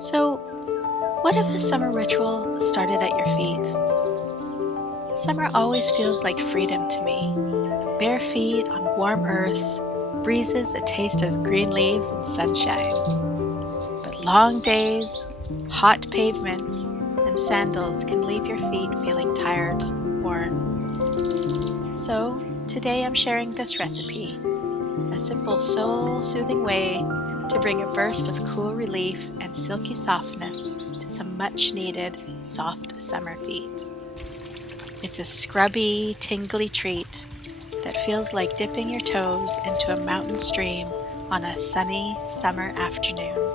So, what if a summer ritual started at your feet? Summer always feels like freedom to me. Bare feet on warm earth, breezes, a taste of green leaves, and sunshine. But long days, hot pavements, and sandals can leave your feet feeling tired and worn. So, today I'm sharing this recipe, a simple soul soothing way to bring a burst of cool relief and silky softness to some much needed soft summer feet. It's a scrubby, tingly treat that feels like dipping your toes into a mountain stream on a sunny summer afternoon.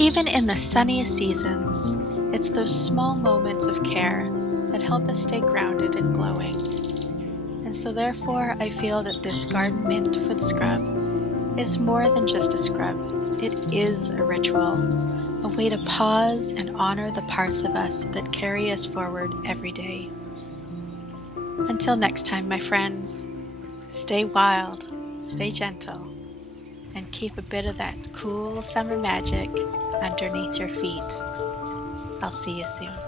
Even in the sunniest seasons, it's those small moments of care that help us stay grounded and glowing. And so therefore, I feel that this garden mint foot scrub is more than just a scrub. It is a ritual, a way to pause and honor the parts of us that carry us forward every day. Until next time, my friends, stay wild, stay gentle, and keep a bit of that cool summer magic underneath your feet. I'll see you soon.